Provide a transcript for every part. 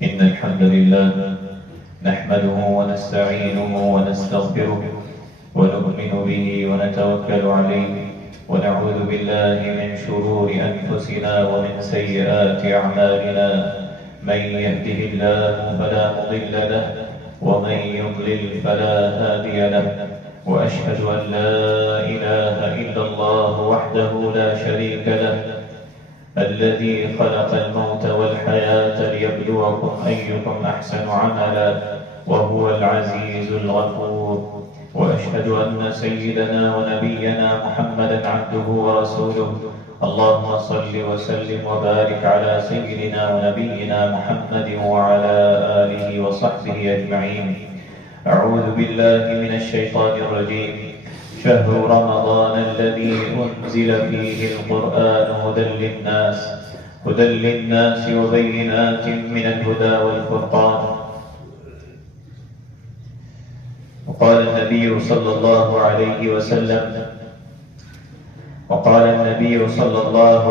إن الحمد لله نحمده ونستعينه ونستغفره ونؤمن به ونتوكل عليه ونعوذ بالله من شرور أنفسنا ومن سيئات أعمالنا من يهده الله فلا مضل له ومن يضلل فلا هادي له وأشهد أن لا إله إلا الله وحده لا شريك له الذي خلق الموت والحياة ليبلوكم أيكم أحسن عملا وهو العزيز الغفور وأشهد أن سيدنا ونبينا محمدا عبده ورسوله اللهم صل وسلم وبارك على سيدنا ونبينا محمد وعلى آله وصحبه أجمعين. أعوذ بالله من الشيطان الرجيم. شهر رمضان الذي أنزل فيه القرآن هدى للناس وبينات من الهدى والفرقان. وقال النبي صلى الله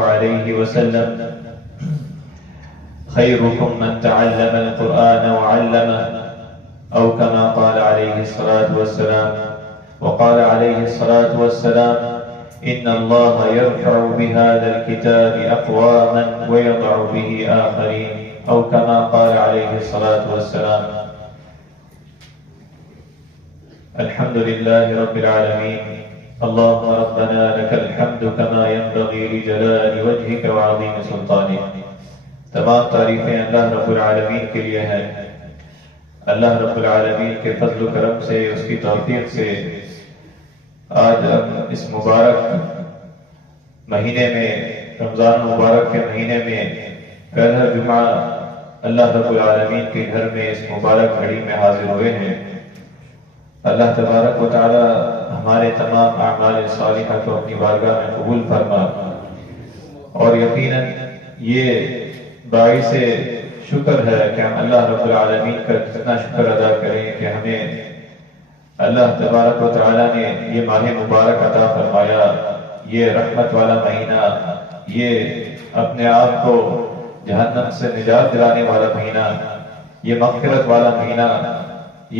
عليه وسلم خيركم من تعلم القرآن وعلمه أو كما قال عليه الصلاة والسلام. وقال عليه الصلاة والسلام إن الله يرفع بهذا الكتاب أقواما ويضع به آخرين أو كما قال عليه الصلاة والسلام. الحمد لله رب العالمين. اللهم ربنا لك الحمد كما ينبغي لجلال وجهك وعظيم سلطانك. تمام تعریفیں اللہ رب العالمین کے لیے ہیں. اللہ رب العالمین کے فضل و کرم سے، اس کی توفیق سے آج ہم اس مبارک مہینے میں، رمضان مبارک کے مہینے میں پہلا جمعہ اللہ رب العالمین کے گھر میں اس مبارک گھڑی میں حاضر ہوئے ہیں. اللہ تبارک و تعالی ہمارے تمام اعمال صالحہ کو اپنی بارگاہ میں قبول فرما، اور یقیناً یہ باعث شکر ہے کہ ہم اللہ رب العالمین کا کتنا شکر ادا کریں کہ ہمیں اللہ تبارک و تعالی نے یہ ماہ مبارک عطا فرمایا، یہ رحمت والا مہینہ، یہ اپنے آپ کو جہنم سے نجات دلانے والا مہینہ، یہ مغفرت والا مہینہ،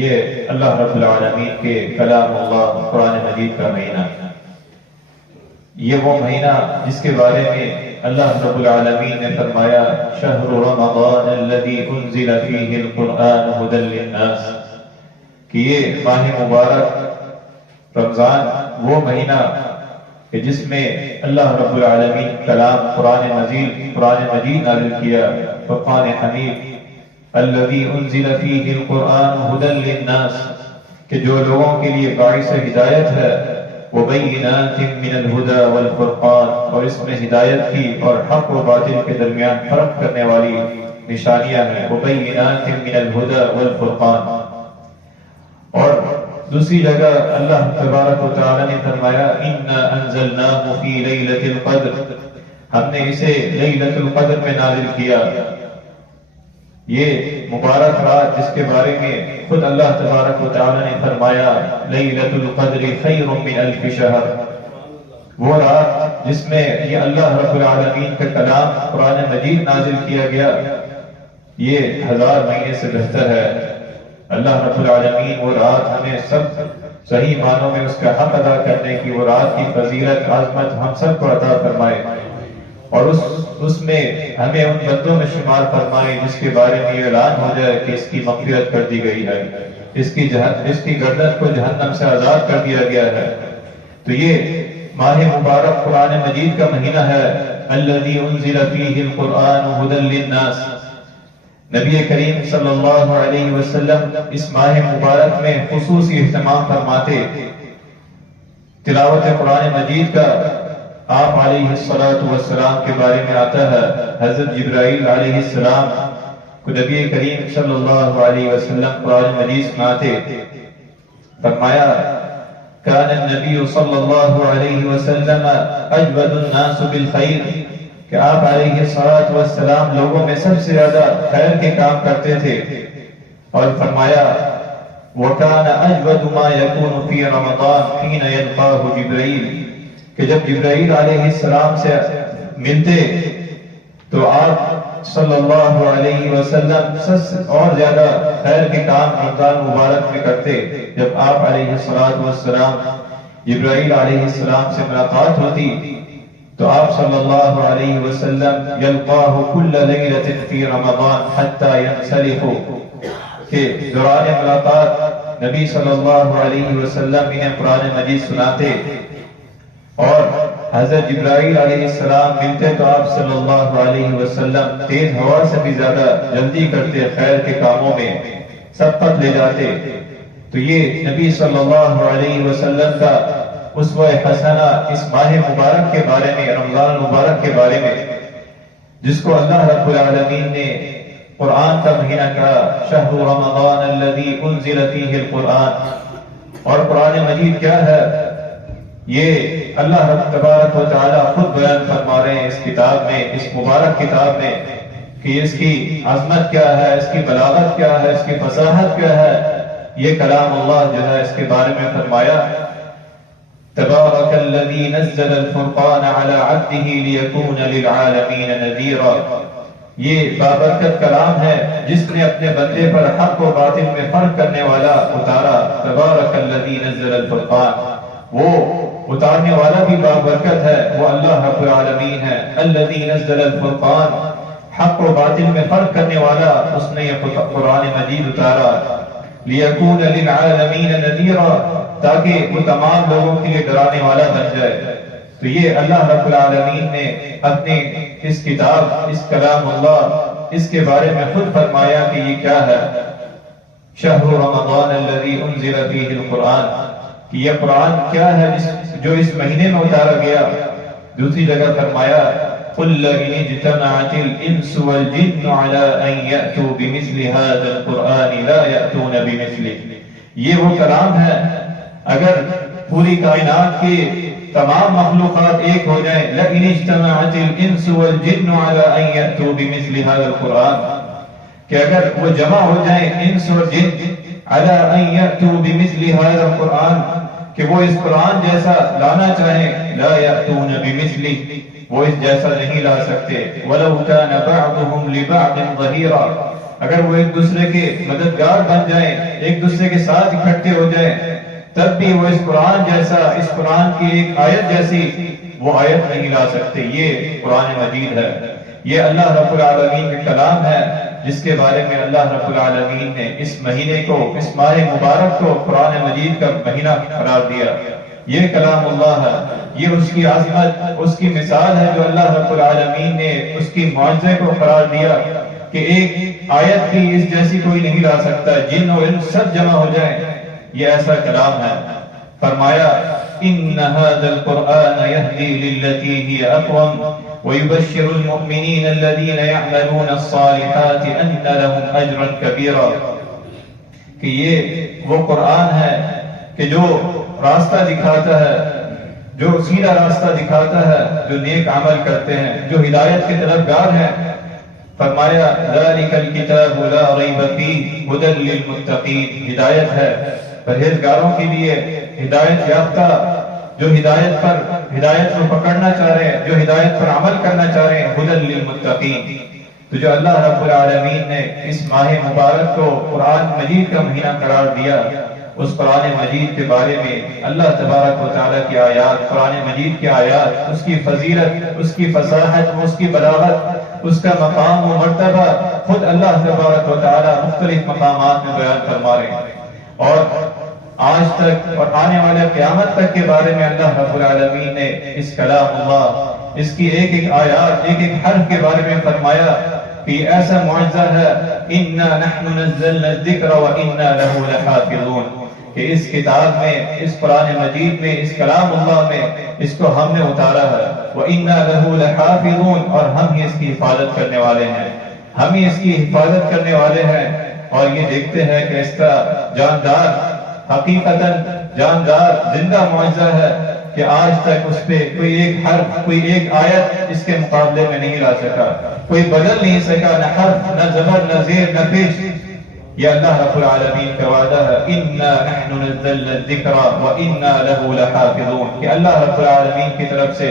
یہ اللہ رب العالمین کے کلام اللہ قرآن مجید کا مہینہ، یہ وہ مہینہ جس کے بارے میں اللہ رب العالمین نے فرمایا شہر رمضان الذی انزل فیہ القرآن ھدی للناس، کہ یہ ماہ مبارک رمضان وہ مہینہ کہ جس میں اللہ رب العالمین کلام قرآن مجید نازل کیا، فرقان حمید، الذی انزل فیہ القرآن ھدی للناس، کہ جو لوگوں کے لیے باعث ہدایت ہے، وبینات من الہدی والفرقان، اور اس میں ہدایت کی اور حق و باطل کے درمیان فرق کرنے والی نشانیاں ہیں، وبینات من الہدی والفرقان. اور دوسری جگہ اللہ تبارک و تعالی نے فرمایا انا انزلناہ فی لیلۃ القدر، ہم نے اسے لیلۃ القدر میں نازل کیا. یہ مبارک رات جس کے بارے میں خود اللہ تبارک و تعالی نے فرمایا لیلۃ القدر خیر من الف شہر، وہ رات جس میں یہ اللہ رب العالمین کا کلام قرآن مجید نازل کیا گیا، یہ 1000 مہینے سے بہتر ہے. اللہ رب العالمین وہ رات ہمیں سب صحیح معنوں میں اس کا حق ادا کرنے کی، وہ رات کی فضیلت، عظمت ہم سب کو عطا فرمائے، اور اس میں ہمیں ان بندوں میں شمار فرمائے جس کے بارے میں یہ اعلان ہو جائے کہ اس کی مغفرت کر دی گئی ہے، اس کی گردن کو جہنم سے آزاد کر دیا گیا ہے. تو یہ ماہ مبارک قرآن مجید کا مہینہ ہے، الذی انزل فیہ القرآن ھدی للناس. نبی کریم صلی اللہ علیہ وسلم اس ماہ مبارک میں خصوصی اہتمام فرماتے. تلاوت قرآن مجید کا آپ علیہ السلام کے بارے میں آتا ہے، حضرت جبرائیل علیہ السلام کو نبی کریم صلی اللہ علیہ وسلم قرآن مجید سناتے. فرمایا کان النبی صلی اللہ علیہ وسلم اجود الناس بالخیر، کہ آپ علیہ السلام لوگوں میں سب سے زیادہ خیر کے کام کرتے تھے. اور فرمایا وَكَانَ أَجْوَدُ مَا يَكُونُ فِي رَمَضَانَ حِينَ يَلْقَاهُ جِبْرَائِيل، کہ جب جبرائیل علیہ السلام سے ملتے تو آپ صلی اللہ علیہ وسلم اور زیادہ خیر کے کام رمضان مبارک میں کرتے جب آپ علیہ السلام جبرائیل علیہ السلام سے ملاقات ہوتی تو آپ صلی اللہ علیہ وسلم یلقاہ کل لیلۃ فی رمضان حتی ینصرف کہ دوران ملاقات نبی صلی اللہ علیہ وسلم انہیں قرآن مجید سناتے اور حضرت جبرائیل علیہ السلام ملتے تو آپ صلی اللہ علیہ وسلم تیز ہوا سے بھی زیادہ جلدی کرتے خیر کے کاموں میں سبقت لے جاتے. تو یہ نبی صلی اللہ علیہ وسلم کا اسوہ حسنہ اس ماہ مبارک کے بارے میں، رمضان مبارک کے بارے میں، جس کو اللہ رب العالمین نے قرآن کا مہینہ کہا شہر رمضان الذی انزل فیہ القرآن. اور قرآن مجید کیا ہے یہ اللہ رب تبارک و تعالی خود بیان فرما رہے ہیں اس کتاب میں، اس مبارک کتاب میں، کہ اس کی عظمت کیا ہے، اس کی بلاغت کیا ہے، اس کی فصاحت کیا ہے. یہ کلام اللہ جو ہے اس کے بارے میں فرمایا تبارک الذی نزل الفرقان علی عبده لیکون للعالمین نذیرا. یہ بابرکت کلام ہے جس نے اپنے بندے پر حق و باطل میں فرق کرنے والا اتارا. تبارک الذی نزل الفرقان، وہ اتارنے والا بھی بابرکت ہے، وہ اللہ رب العالمین ہے. الذی نزل الفرقان، حق و باطل میں فرق کرنے والا، اس نے یہ قرآن مجید اتارا. لیکون للعالمین نذیرا، تاکہ وہ تمام لوگوں کے لیے ڈرانے والا بن جائے. تو یہ اللہ رب العالمین نے اپنے اس کتاب، اس کلام اللہ، اس کے بارے میں خود فرمایا کہ یہ کیا ہے شہر رمضان الذی انزل فیہ القرآن، کہ یہ قرآن کیا ہے جو اس مہینے میں اتارا گیا. دوسری جگہ فرمایا قل لئن اجتمعت الانس والجن على ان یأتوا بمثل هذا القرآن لا یأتون بمثله. یہ وہ کلام ہے اگر پوری کائنات کے تمام مخلوقات ایک ہو جائیں، لئن اجتمعت الانس والجن على ان یأتوا بمثل هذا القرآن، کہ اگر وہ جمع ہو جائیں انس اور جن على ان یأتوا بمثل هذا القرآن، کہ وہ اس قرآن جیسا لانا چاہیں، لا یأتون بمثله، وہ اس جیسا نہیں لا سکتے. وَلَوْ كَانَ بَعْضُهُمْ لِبَعْضٍ ظَهِيرًا، اگر وہ ایک دوسرے کے مددگار بن جائیں، ایک دوسرے کے ساتھ اکٹھے ہو جائیں، تب بھی وہ اس قرآن جیسا، اس قرآن کی ایک آیت جیسی وہ آیت نہیں لا سکتے. یہ قرآن مجید ہے، یہ اللہ رب العالمین کا کلام ہے جس کے بارے میں اللہ رب العالمین نے اس مہینے کو، اس ماہ مبارک کو قرآن مجید کا مہینہ قرار دیا. یہ کلام اللہ ہے، یہ اس کی عظمت، اس کی مثال ہے جو اللہ رب العالمین نے اس کی معجزے کو قرار دیا کہ ایک آیت بھی اس جیسی کوئی نہیں لا سکتا. جن اور انس سب جمع ہو جائیں، یہ ایسا کلام ہے. فرمایا ان هذا القرآن يهدي للتي هي اقوم ويبشر المؤمنين الذين يعملون الصالحات ان لهم اجرا كبيرا. کہ یہ وہ قرآن ہے کہ جو راستہ دکھاتا ہے، جو سیدھا راستہ دکھاتا ہے، جو نیک عمل کرتے ہیں، جو ہدایت کے طلبگار ہیں. فرمایا ذالک الکتاب لا ریب فیہ ھدی للمتقین، ہدایت ہے پرہیزگاروں کے لیے، ہدایت یافتہ جو ہدایت کو پکڑنا چاہ رہے ہیں، جو ہدایت پر عمل کرنا چاہ رہے ہیں، ھدی للمتقین. تو جو اللہ رب العالمین نے اس ماہ مبارک کو قرآن مجید کا مہینہ قرار دیا، اس قرآن مجید کے بارے میں اللہ تبارک و تعالیٰ کی آیات، قرآن مجید کی آیات، اس کی فضیلت، اس کی فصاحت، اس کی بلاغت، اس کا مقام و مرتبہ خود اللہ تبارک و تعالیٰ مختلف مقامات میں بیان فرما رہے ہیں. اور آج تک اور آنے والے قیامت تک کے بارے میں اللہ رب العالمین نے اس کلام اللہ، اس کی ایک ایک آیات، ایک ایک حرف کے بارے میں فرمایا کہ ایسا معجزہ ہے اِنَّا نَحْنُ نَزَّلْنَا الذِّكْرَ وَإِنَّا لَهُ لَحَافِظُونَ، کہ اس کتاب میں، اس قرآن مجید میں، اس کلام اللہ میں اس کو ہم نے اتارا ہے. وَإِنَّا لَهُ لَحَافِظُونَ، اور ہم ہی اس کی حفاظت کرنے والے ہیں، ہم ہی اس کی حفاظت کرنے والے ہیں. اور یہ دیکھتے ہیں کہ اس کا جاندار، حقیقتاً جاندار زندہ معجزہ ہے کہ آج تک اس پہ کوئی ایک حرف، کوئی ایک آیت اس کے مقابلے میں نہیں لا سکا، کوئی بدل نہیں سکا، نہ حرف، نہ زبر، نہ زیر، نہ پیش. یہ اللہ رب العالمین کا وعدہ ہے، اِنَّا نَحْنُ نَزَّلْنَا الذِّكْرَ وَإِنَّا لَهُ لَحَافِظُونَ، کہ اللہ رب العالمین کی طرف سے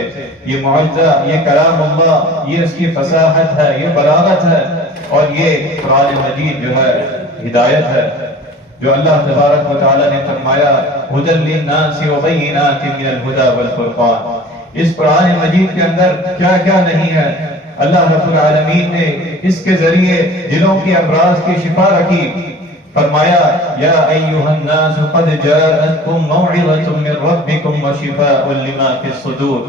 یہ معجزہ، یہ کلام اللہ، یہ اس کی فصاحت ہے، یہ بلاغت ہے، اور یہ قرآن مجید جو ہے ہدایت ہے، جو اللہ تبارک و تعالی نے فرمایا هُدًى لِلنَّاسِ وَبَيِّنَاتٍ مِنَ الْهُدَى وَالْفُرْقَانِ۔ اس قرآن مجید کے اندر کیا کیا نہیں ہے، اللہ رب العالمین نے اس کے ذریعے دلوں کی امراض کی شفا رکھی۔ فرمایا یا ایھا الناس قد جاءتکم موعظۃ من ربکم وشفاء لما فی الصدور،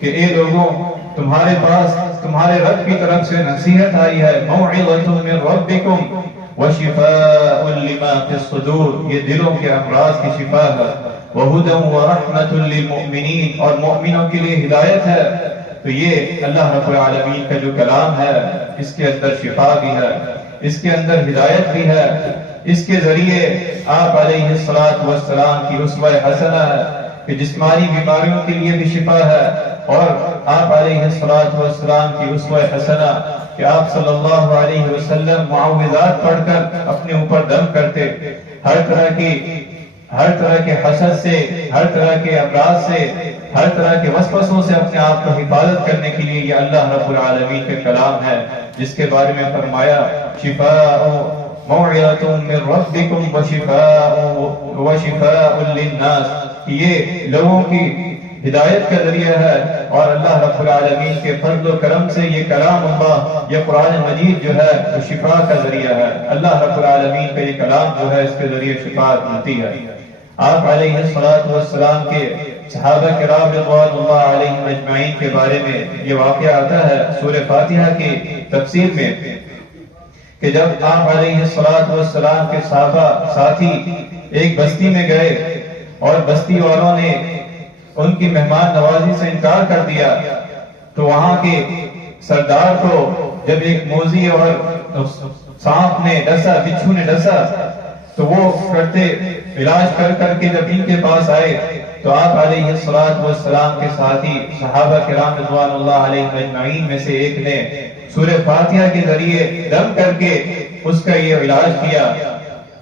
کہ اے لوگوں تمہارے پاس تمہارے رب کی طرف سے نصیحت آئی ہے، موعظۃ من ربکم وشفاء لما فی الصدور، یہ دلوں کے امراض کی شفا ہے، وہدی ورحمۃ للمؤمنین، اور مومنوں کے لیے ہدایت ہے۔ تو یہ اللہ رب العالمین کا جو کلام ہے اس کے اندر شفا بھی ہے، اس کے اندر ہدایت بھی ہے، اس کے ذریعے آپ علیہ السلام کی اسوہ حسنہ ہے کہ جسمانی بیماریوں کے لیے بھی شفا ہے، اور آپ علیہ السلام کی اسوہ حسنہ کہ آپ صلی اللہ علیہ وسلم معوذات پڑھ کر اپنے اوپر دم کرتے، ہر طرح کے حسد سے، ہر طرح کے امراض سے، ہر طرح کے وسوسوں سے اپنے آپ کو حفاظت کرنے کے لیے یہ اللہ رب العالمین کا کلام ہے، جس کے بارے میں فرمایا شفاء موعظۃ من ربکم وشفاء للناس، یہ لوگوں کی ہدایت کا ذریعہ ہے، اور اللہ رب العالمین کے فضل و کرم سے یہ کلام اللہ، یہ قرآن مجید جو ہے وہ شفا کا ذریعہ ہے۔ اللہ رب العالمین کا یہ کلام جو ہے اس کے ذریعے شفا ملتی ہے۔ آپ علیہ السلام کے صحابہ کرام رضوان اللہ علیہم اجمعین کے بارے میں یہ واقعہ آتا ہے سورہ فاتحہ کی تفسیر میں، کہ جب آپ علیہ السلام کے صحابہ ساتھی ایک بستی میں گئے اور بستی والوں نے ان کی مہمان نوازی سے انکار کر دیا، تو وہاں کے سردار کو جب ایک موذی اور سانپ نے ڈسا، بچھو نے ڈسا، تو وہ کرتے علاج کر کے جب ان کے پاس آئے تو آپ علیہ السلام کے ساتھی صحابہ کرام رضوان اللہ علیہم اجمعین میں سے ایک نے سورہ فاتحہ کے ذریعے دم کر کے اس کا یہ علاج کیا۔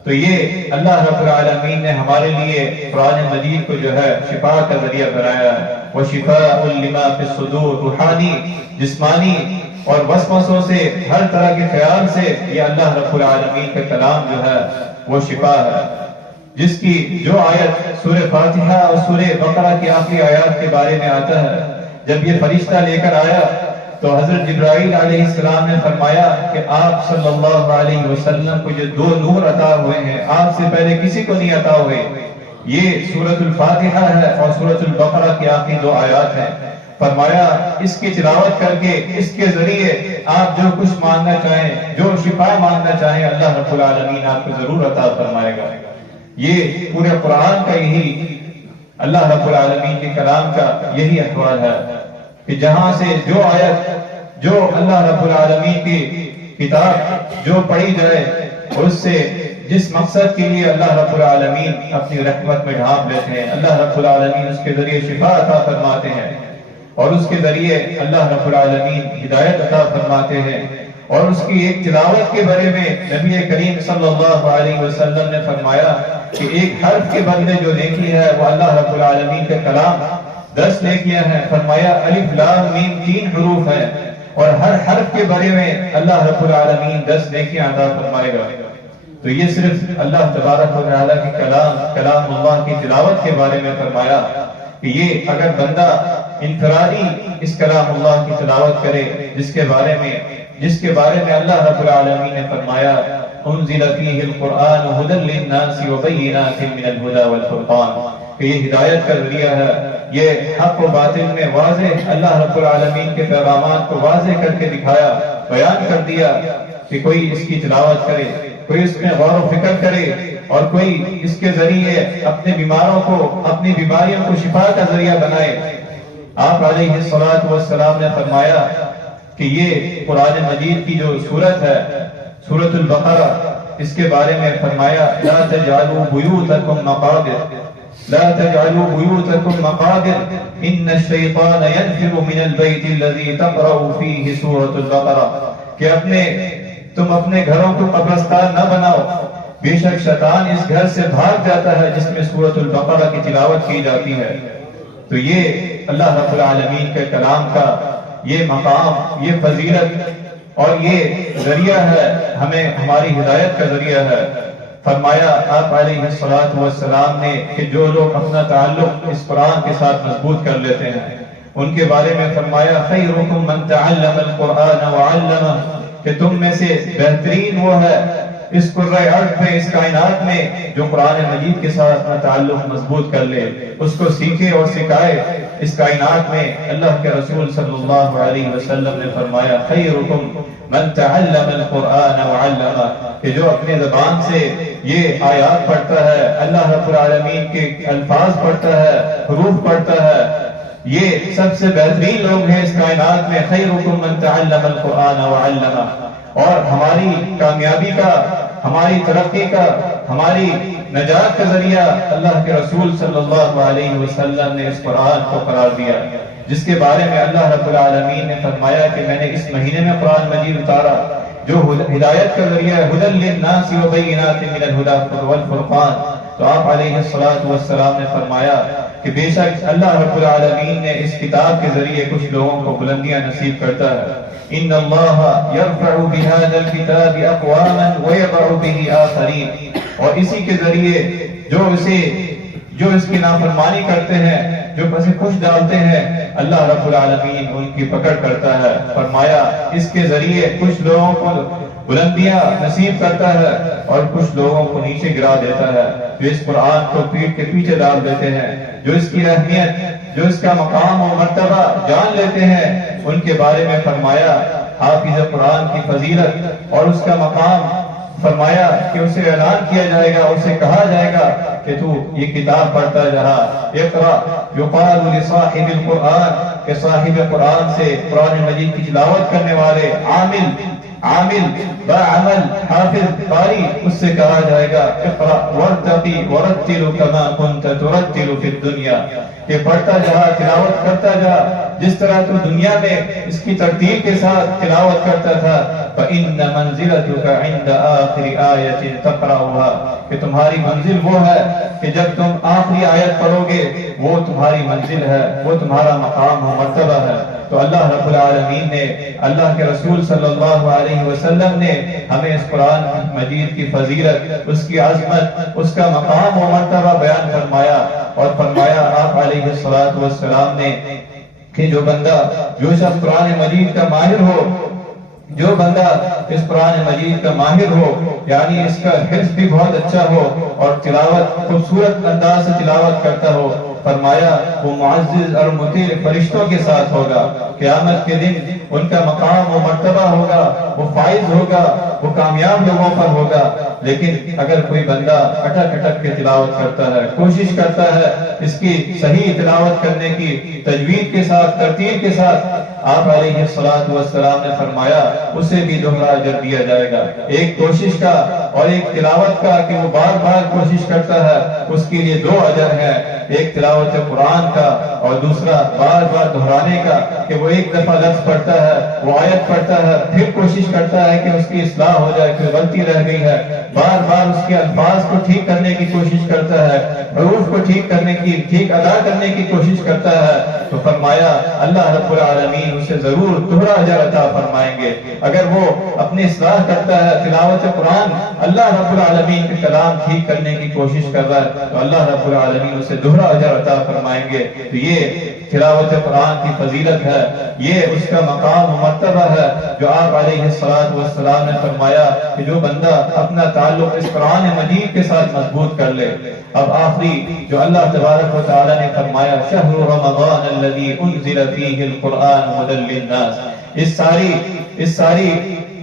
تو یہ اللہ رب العالمین نے ہمارے لیے قرآن مجید کو جو ہے شفا کا ذریعہ بنایا ہے، وَشِفَاءٌ لِمَا فِي الصُّدُورِ، روحانی جسمانی اور وسوسوں سے، ہر طرح کے خیال سے یہ اللہ رب العالمین کا کلام جو ہے وہ شفا ہے، جس کی جو آیت سورہ فاتحہ اور سورہ بقرہ کی آخری آیات کے بارے میں آتا ہے، جب یہ فرشتہ لے کر آیا تو حضرت جبرائیل علیہ السلام نے فرمایا کہ آپ صلی اللہ علیہ وسلم کو جو دو نور عطا ہوئے ہیں آپ سے پہلے کسی کو نہیں عطا ہوئے، یہ سورۃ الفاتحہ ہے اور سورۃ البقرہ کی آخری دو آیات ہیں۔ فرمایا اس کی تلاوت کر کے اس کے ذریعے آپ جو کچھ مانگنا چاہیں، جو شفا مانگنا چاہیں، اللہ رب العالمین آپ کو ضرور عطا فرمائے گا۔ یہ پورے قرآن کا یہی اللہ رب العالمین کے کلام کا یہی احوال ہے کہ جہاں سے جو آیت، جو اللہ رب العالمین کی کتاب جو پڑھی جائے، اس سے جس مقصد کے لیے اللہ رب العالمین اپنی رحمت میں ڈھانپ لیتے ہیں، اللہ رب العالمین اس کے ذریعے شفا عطا فرماتے ہیں، اور اس کے ذریعے اللہ رب العالمین ہدایت عطا فرماتے ہیں۔ اور اس کی ایک تلاوت کے بارے میں نبی کریم صلی اللہ علیہ وسلم نے فرمایا کہ ایک حرف کے بدلے جو نیکی ہے وہ اللہ رب العالمین کا کلام 10 نیکیاں ہیں۔ فرمایا الف لام میم 3 حروف ہیں، اور ہر حرف کے بارے میں اللہ رب العالمین 10 نیکیاں عطا فرمائے گا۔ تو یہ صرف اللہ تبارک و تعالیٰ کے کلام اللہ کی تلاوت کے بارے میں فرمایا کہ یہ اگر بندہ انفرادی اس کلام اللہ کی تلاوت کرے، جس کے بارے میں اللہ رب العالمین نے فرمایا انزل فیہ القرآن ھدی للناس وبینات من الھدی والفرقان، کہ یہ ہدایت کا ذریعہ ہے، یہ حق و باطل میں واضح اللہ رب العالمین کے پیغامات کو واضح کر کے دکھایا، بیان کر دیا کہ کوئی اس کی تلاوت کرے، کوئی اس میں غور و فکر کرے، اور کوئی اس کے ذریعے اپنے بیماروں کو، اپنی بیماریوں کو شفا کا ذریعہ بنائے۔ آپ علیہ السلام نے فرمایا کہ یہ قرآن مجید کی جو سورت ہے سورۃ البقرہ، اس کے بارے میں فرمایا لا تجعلوا بیوتکم مقابر، لا تجعلوا بیوتکم مقابر ان الشیطان ینفر من البیت الذی تقرأ فیہ سورۃ البقرہ، کہ تم اپنے گھروں کو قبرستان نہ بناؤ، بے شک شیطان اس گھر سے بھاگ جاتا ہے جس میں سورۃ البقرہ کی تلاوت کی جاتی ہے۔ تو یہ اللہ رب العالمین کے کلام کا یہ مقام، یہ فضیلت اور یہ ذریعہ ہے، ہمیں ہماری ہدایت کا ذریعہ ہے۔ فرمایا آپ علیہ الصلوۃ والسلام نے کہ جو لوگ اپنا تعلق اس قرآن کے ساتھ مضبوط کر لیتے ہیں ان کے بارے میں فرمایا خیرکم من تعلم القرآن وعلمہ، کہ تم میں سے بہترین وہ ہے اس قرۂ ارض میں، اس کائنات میں جو قرآن مجید کے ساتھ اپنا تعلق مضبوط کر لے، اس کو سیکھے اور سکھائے۔ اس کائنات میں اللہ کے رسول صلی اللہ علیہ وسلم نے فرمایا خیرکم من تعلم القرآن وعلمہ، کہ جو اپنے زبان سے یہ آیات پڑھتا ہے، اللہ رب العالمین کے الفاظ پڑھتا ہے، حروف پڑھتا ہے، یہ سب سے بہترین لوگ ہیں اس کائنات میں۔ خیرکم من تعلم القرآن وعلمہ۔ اور ہماری کامیابی کا، ہماری ترقی کا، ہماری نجات کا ذریعہ اللہ کے رسول صلی اللہ علیہ وسلم نے اس قرآن کو قرار دیا، جس کے بارے میں اللہ رب العالمین نے فرمایا کہ میں نے اس مہینے میں قرآن مجید اتارا جو ہدایت کا ذریعہ ہے، ہدی للناس وبینات من الہدی والفرقان۔ تو آپ علیہ الصلوۃ والسلام نے فرمایا کہ بے شک اللہ رب العالمین نے اس کتاب کے ذریعے کچھ لوگوں کو بلندیاں نصیب کرتا ہے۔ ان اللہ یرفع بهذا الكتاب اقواما ويضع به آخرین، اور اسی کے ذریعے جو اس کی نافرمانی کرتے ہیں، جو پسے کچھ ڈالتے ہیں، اللہ رب العالمین ان کی پکڑ کرتا ہے۔ فرمایا اس کے ذریعے کچھ لوگوں کو بلندیاں نصیب کرتا ہے اور کچھ لوگوں کو نیچے گرا دیتا ہے، جو اس قرآن کو پیٹ کے پیچھے ڈال دیتے ہیں، جو اس کی اہمیت، جو اس کا مقام و مرتبہ جان لیتے ہیں، ان کے بارے میں فرمایا حافظ قرآن کی فضیلت اور اس کا مقام، فرمایا کہ اسے اعلان کیا جائے گا، اسے کہا جائے گا کہ تو یہ کتاب پڑھتا جا، اقرا یقال لصاحب القرآن، کہ صاحب قرآن سے، قرآن مجید کی تلاوت کرنے والے، عامل بعمل حافظ قاری، اس سے کہا جائے گا اقرا وارتقی ورتل کما كنت ترتل فی الدنیا، کہ پڑھتا جا، تلاوت کرتا جا جس طرح تو دنیا میں اس کی ترتیب کے ساتھ تلاوت کرتا تھا۔ فإن منزلتك عند آخر آیۃ تقرأها، کہ تمہاری منزل وہ ہے کہ جب تم آخری آیت پڑھو گے وہ تمہاری منزل ہے، وہ تمہارا مقام و مرتبہ ہے۔ تو اللہ رب العالمین نے، اللہ کے رسول صلی اللہ علیہ وسلم نے ہمیں اس قرآن مجید کی فضیلت، اس کی عظمت، اس کا مقام و مرتبہ بیان فرمایا، اور فرمایا آپ علیہ الصلوۃ والسلام نے کہ جو بندہ، جو شخص قرآن مجید کا ماہر ہو، جو بندہ اس قرآن مجید کا ماہر ہو، یعنی اس کا حفظ بھی بہت اچھا ہو اور تلاوت خوبصورت انداز سے تلاوت کرتا ہو، فرمایا وہ معزز اور مطیع فرشتوں کے ساتھ ہوگا، قیامت کے دن ان کا مقام و مرتبہ ہوگا، وہ فائز ہوگا، وہ کامیاب لوگوں پر ہوگا۔ لیکن اگر کوئی بندہ اٹک اٹک کے تلاوت کرتا ہے، کوشش کرتا ہے اس کی صحیح تلاوت کرنے کی، تجوید کے ساتھ، ترتیب کے ساتھ، آپ علیہ الصلوۃ والسلام نے فرمایا اسے بھی دوہرا اجر دیا جائے گا، ایک کوشش کا اور ایک تلاوت کا کہ وہ بار بار کوشش کرتا ہے، اس کے لیے دو اجر ہے، ایک تلاوت قرآن کا اور دوسرا بار بار دہرانے کا، کہ وہ ایک دفعہ لفظ پڑھتا ہے، وہ آیت پڑھتا ہے، پھر کوشش کرتا ہے کہ اس کی اصلاح ہو جائے، کوئی غلطی رہ گئی ہے، بار بار اس کے الفاظ کو ٹھیک کرنے کی کوشش کرتا ہے، حروف کو ٹھیک کرنے کی، ٹھیک ادا کرنے کی کوشش کرتا ہے، تو فرمایا اللہ رب العالمین اسے ضرور دوہرا اجر عطا فرمائیں گے۔ اگر وہ اپنی اصلاح کرتا ہے، تلاوت قرآن، اللہ رب العالمین کے کلام ٹھیک کرنے کی کوشش کر رہا ہے، تو اللہ رب العالمین اسے دوہرا اجر عطا فرمائیں گے۔ تو یہ تلاوت قرآن کی فضیلت ہے، یہ اس کا مقام و مرتبہ ہے، جو آپ علیہ الصلوۃ والسلام نے فرمایا کہ جو بندہ اپنا تعلق اس قرآن مجید کے ساتھ مضبوط کر لے۔ اب آخری جو اللہ تبارک و تعالی نے فرمایا شہر رمضان الذی انزل فیہ القرآن ھدی للناس، اس ساری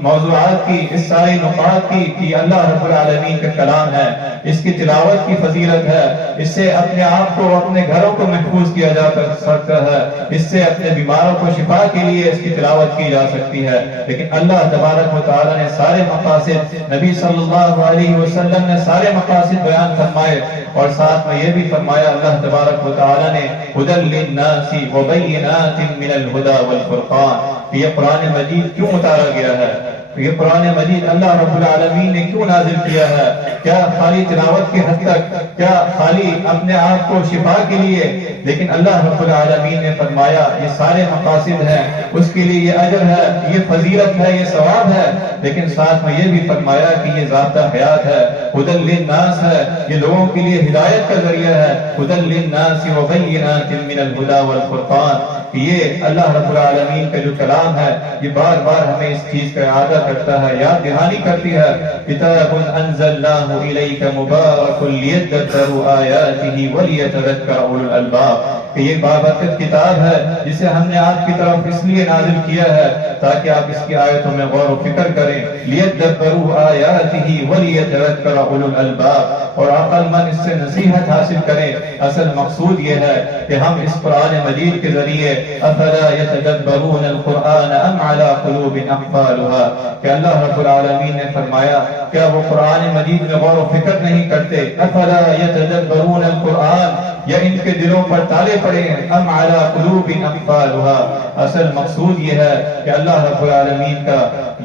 موضوعات کی، اس سارے نقاط کی کہ اللہ رب العالمین کا کلام ہے، اس کی تلاوت کی فضیلت ہے، اس سے اپنے آپ کو، اپنے گھروں کو محفوظ کیا جا سکتا ہے، اس سے اپنے بیماروں کو شفا کے لیے اس کی تلاوت کی جا سکتی ہے۔ لیکن اللہ تبارک و تعالی نے سارے مقاصد، نبی صلی اللہ علیہ وسلم نے سارے مقاصد بیان فرمائے، اور ساتھ میں یہ بھی فرمایا اللہ تبارک و تعالی نے ھدی للناس وبینات من الھدی والفرقان، کہ یہ قرآن مجید کیوں اتارا گیا ہے؟ یہ قرآن مجید اللہ رب العالمین نے کیوں نازل کیا ہے؟ کیا خالی تلاوت کی حد تک؟ کیا خالی اپنے آپ کو شفا کے لیے؟ لیکن اللہ رب العالمین نے فرمایا یہ سارے مقاصد ہیں، اس کے لیے یہ اجر ہے، یہ فضیلت ہے، یہ ثواب ہے، لیکن ساتھ میں یہ بھی فرمایا کہ یہ ذاتہ حیات ہے، ھدی للناس ہے، یہ لوگوں کے لیے ہدایت کا ذریعہ ہے، ھدی للناس وبینات من الھدی والفرقان۔ یہ اللہ رب العالمین کا جو کلام ہے یہ بار بار ہمیں اس چیز کا اعادہ کرتا ہے، یاد دہانی کرتی ہے۔ کتاب انزلناہ الیک مبارک لیدبروا آیاتہ ولیتذکر اولو الالباب، کہ یہ بابرکت کتاب ہے جسے ہم نے آپ کی طرف اس لیے نازل کیا ہے تاکہ آپ اس کی آیتوں میں غور و فکر کریں، لیدبروا آیاتہ ولیتذکر اولو الالباب، اور عقل مند اس سے نصیحت حاصل کریں۔ اصل مقصود یہ ہے کہ ہم اس قرآن مجید کے ذریعے افلا یتدبرون القرآن ام علی قلوب اقفالها، کہ اللہ رب العالمین نے فرمایا کیا وہ قرآن مجید میں غور و فکر نہیں کرتے؟ افلا یتدبرون القرآن، یا ان کے دلوں پر تالے پڑے ہیں، ام علی قلوب اقفالها۔ اصل مقصود یہ ہے کہ اللہ رب العالمین کا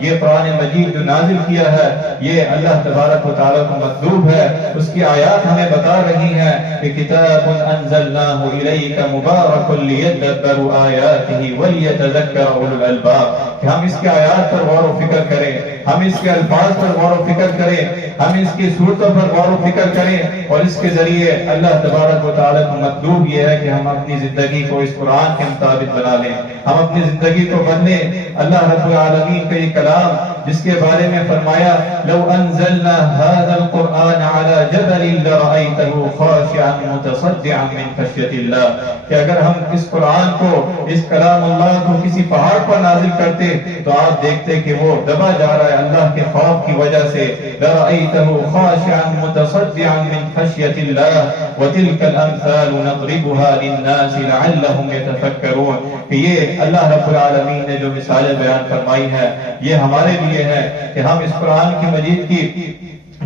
یہ قرآن مجید جو نازل کیا ہے یہ اللہ تبارک و تعالیٰ کو مطلوب ہے، اس کی آیات ہمیں بتا رہی ہیں کہ کتاب انزلناہ الیک مبارک لیدبروا آیاتہ ولیتذکر اولو الالباب، کہ ہم اس کی آیات پر غور و فکر کریں، ہم اس کے الفاظ پر غور و فکر کریں، ہم اس کی صورتوں پر غور و فکر کریں، اور اس کے ذریعے اللہ تبارک و تعالیٰ کو مطلوب یہ ہے کہ ہم اپنی زندگی کو اس قرآن کے مطابق بنا لیں، ہم اپنی زندگی کو بدلیں۔ اللہ رب العالمین کا یہ کلام جس کے بارے میں فرمایا لو انزلنا هذا القرآن على جبل لرأيته خاشعا متصدعا من خشية الله، کہ اگر ہم اس قرآن کو، اس کلام اللہ کو کسی پہاڑ پر نازل کرتے تو آپ دیکھتے کہ وہ دبا جا رہا ہے اللہ کے خوف کی وجہ سے، لرأيته خاشعا متصدعا من خشية الله وتلك الامثال نضربها للناس لعلهم يتفكرون، کہ یہ اللہ رب العالمین نے جو مثالیں بیان فرمائی ہے یہ ہمارے لیے ہے کہ ہم اس قرآن کی مجید کی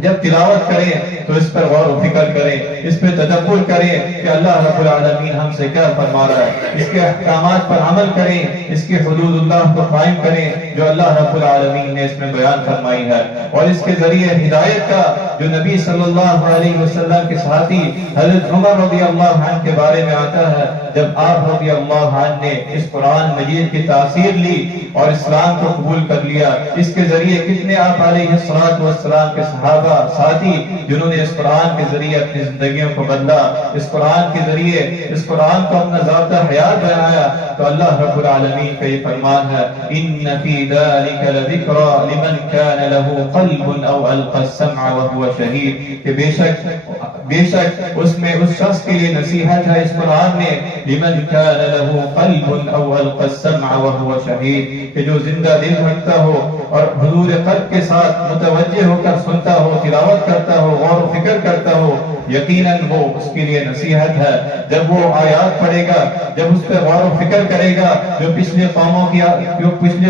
جب تلاوت کریں تو اس پر غور و فکر کریں، اس پہ تدبر کریں کہ اللہ رب العالمین ہم سے کیا فرما رہا ہے، اس کے احکامات پر عمل کریں، اس کی حدود اللہ کو قائم کریں جو اللہ رب العالمین نے اس میں بیان فرمائی ہے، اور اس کے ذریعے ہدایت کا جو نبی صلی اللہ علیہ وسلم کے ساتھی حضرت عمر رضی اللہ عنہ کے بارے میں آتا ہے، جب آپ رضی اللہ عنہ نے اس قرآن مجید کی تاثیر لی اور اسلام کو قبول کر لیا، اس کے ذریعے کتنے آپ علیہ السلام کے صحابہ ساتھی جنہوں نے اس قرآن کے ذریعے اپنی زندگیوں کو بدلا، اس قرآن کے ذریعے اس قرآن کو اپنا ذاتہ حیات بنایا، تو اللہ رب العالمین کا یہ فرمان ہے ان فی ذلک لذکری لمن کان له قلب او القى السمع وهو شہید، کہ بے شک اس میں اس شخص کے لیے نصیحت ہے اس قرآن میں، لمن کان له قلب او القى السمع وهو شہید، کہ جو زندہ دل رکھتا ہو اور حضور قلب کے ساتھ متوجہ ہو کر سنتا ہو، تلاوت کرتا ہو، غور و فکر کرتا ہو، یقیناً وہ اس کے لیے نصیحت ہے۔ جب وہ آیات پڑھے گا، جب اس پہ غور و فکر کرے گا، جو پچھلے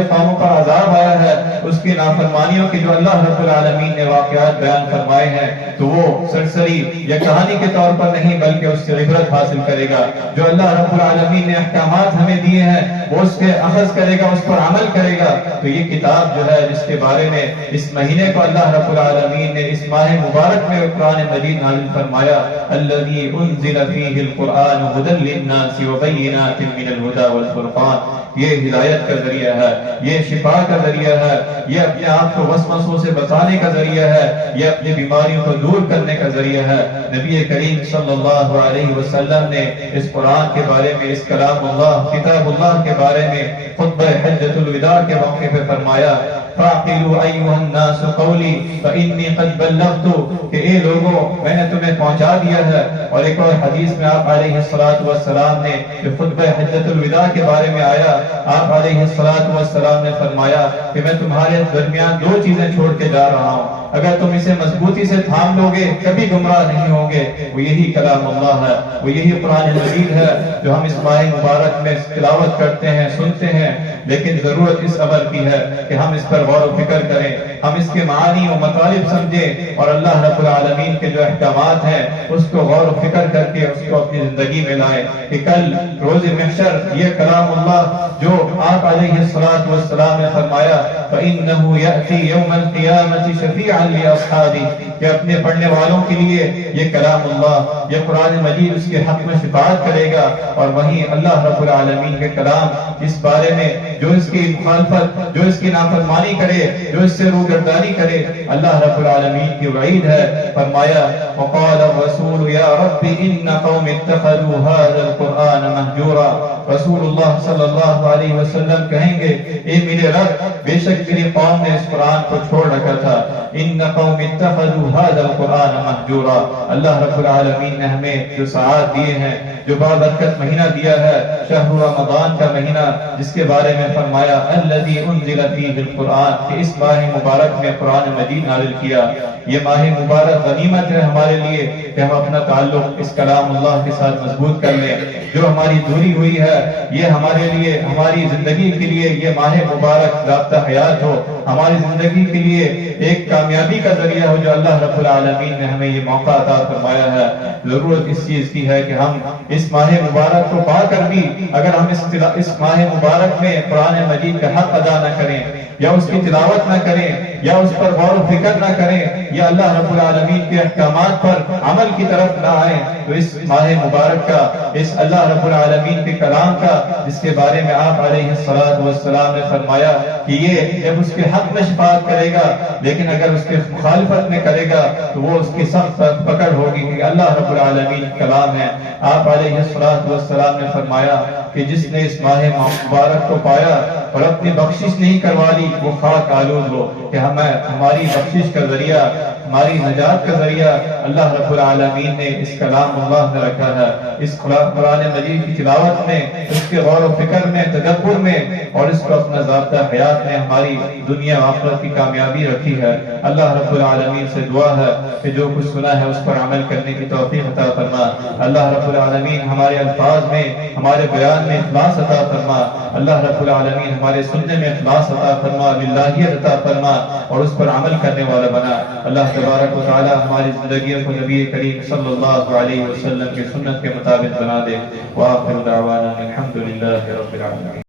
قوموں پر عذاب آیا ہے، اس کی نافرمانیوں کی جو اللہ رب العالمین نے واقعات بیان فرمائے ہیں، تو وہ سرسری یا کہانی کے طور پر نہیں بلکہ اس سے عبرت حاصل کرے گا۔ جو اللہ رب العالمین نے احکامات ہمیں دیے ہیں وہ اس کے اخذ کرے گا، اس پر عمل کرے گا۔ تو یہ کتاب جو ہے جس کے بارے میں اس مہینے کو اللہ رب العالمین نے اس ماہ مبارک میں قرآن مجید نازل فرمایا، الذی انزل فیہ القرآن ھدی للناس وبینات من الھدی والفرقان، یہ ہدایت کا ذریعہ ہے، یہ شفا کا ذریعہ ہے، یہ اپنے آپ کو وسوسوں سے بچانے کا ذریعہ ہے، یہ اپنی بیماریوں کو دور کرنے کا ذریعہ ہے۔ نبی کریم صلی اللہ علیہ وسلم نے اس قرآن کے بارے میں، اس کلام اللہ، کتاب اللہ کے بارے میں خطبہ حجۃ الوداع کے موقع پہ فرمایا، فَاعْقِلُوا أَيُّهَا النَّاسُ قَوْلِي فَإِنِّي قَدْ بَلَّغْتُ، کہ اے لوگوں میں نے تمہیں پہنچا دیا ہے۔ اور ایک اور حدیث میں آپ علیہ السلام نے جو خطبہ حجۃ الوداع کے بارے میں آیا، آپ علیہ السلام نے فرمایا کہ میں تمہارے درمیان دو چیزیں چھوڑ کے جا رہا ہوں، اگر تم اسے مضبوطی سے تھام لو گے کبھی گمراہ نہیں ہوگے، وہ یہی کلام اللہ ہے، وہ یہی قرآن مجید ہے جو ہم اس ماہ مبارک میں تلاوت کرتے ہیں، سنتے ہیں، لیکن ضرورت اس عمل کی ہے کہ ہم اس پر غور و فکر کریں، ہم اس کے معانی و مطالب سمجھیں اور اللہ رب العالمین کے جو احکامات ہیں اس کو غور و فکر کر کے اس کو اپنی زندگی میں لائیں کہ کل روز محشر یہ کلام اللہ جو آپ علیہ الصلوۃ والسلام نے فرمایا فإنه يأتي يوم القيامة شفيعا لأصحابه کہ اپنے پڑھنے والوں کے لیے یہ کلام اللہ یہ قرآن مجید اس کے حق میں شفاعت کرے گا، اور وہیں اللہ رب العالمین کے کلام اس بارے میں جو اس کی مخالفت، جو اس کی نافرمانی کرے، جو اس سے روگردانی کرے، اللہ رب العالمین کی وعید ہے۔ فرمایا وقال الرسول یا رب ان قوم اتخذوا هذا القرآن مہجورا، رسول اللہ صلی اللہ علیہ وسلم کہیں گے اے میرے رب بے شک میری قوم نے اس قرآن کو چھوڑ رکھا تھا، ان قوم اتخذوا هذا القرآن مہجورا۔ اللہ رب العالمین نے ہمیں جو سعادت دیے ہیں، جو بابرکت مہینہ دیا ہے، شہر رمضان کا مہینہ، جس کے بارے میں فرمایا الذی انزل فیہ القرآن کہ اس ماہ مبارک میں قرآن مجید نازل کیا۔ یہ ماہ مبارک غنیمت ہے ہمارے لیے کہ ہم اپنا تعلق اس کلام اللہ کے ساتھ مضبوط کر لیں۔ جو ہماری دوری ہوئی ہے یہ ہمارے لیے، ہماری زندگی کے لیے یہ ماہ مبارک ضابطہ حیات ہو، ہماری زندگی کے لیے ایک کامیابی کا ذریعہ ہو جو اللہ رب العالمین نے ہمیں یہ موقع عطا فرمایا ہے۔ ضرورت اس چیز کی ہے کہ ہم اس ماہ مبارک کو پا کر بھی اگر ہم اس ماہ مبارک میں قرآن مجید کا حق ادا نہ کریں یا اس کی تلاوت نہ کریں یا اس پر غور و فکر نہ کریں یا اللہ رب العالمین کے احکامات پر عمل کی طرف نہ آئیں تو اس ماہ مبارک کا، اس اللہ رب العالمین کے کلام کا جس کے بارے میں آپ علیہ الصلوۃ والسلام نے فرمایا کہ یہ جب اس کے حق میں شفاعت کرے گا لیکن اگر اس کے مخالفت میں کرے گا تو وہ اس کی سخت پکڑ ہوگی کہ اللہ رب العالمین کلام ہے۔ آپ علیہ الصلوۃ والسلام نے فرمایا کہ جس نے اس ماہ مبارک کو پایا اور اپنی بخشش نہیں کروا لی وہ خاک آلود ہو، کہ ہماری بخشش کا ذریعہ، ہماری نجات کا ذریعہ اللہ رب العالمین نے اس کلام اللہ نے رکھا ہے۔ اس قرآن مجید کی تلاوت میں، اس کے غور و فکر میں، تدبر میں اور اس کو اپنا ضابطہ حیات میں ہماری دنیا و آخرت کی کامیابی رکھی ہے۔ اللہ رب العالمین سے دعا ہے کہ جو کچھ سنا ہے اس پر عمل کرنے کی توفیق عطا فرما۔ اللہ رب العالمین ہمارے الفاظ میں، ہمارے بیان میں اخلاص عطا فرما۔ اللہ رب العالمین ہمارے سننے میں اخلاص عطا فرما، للہیت عطا فرما اور اس پر عمل کرنے والا بنا۔ اللہ تبارک و تعالی ہماری زندگیوں کو نبی کریم صلی اللہ علیہ وسلم کی سنت کے مطابق بنا دے۔ وآخر دعوانا الحمدللہ رب العالمین۔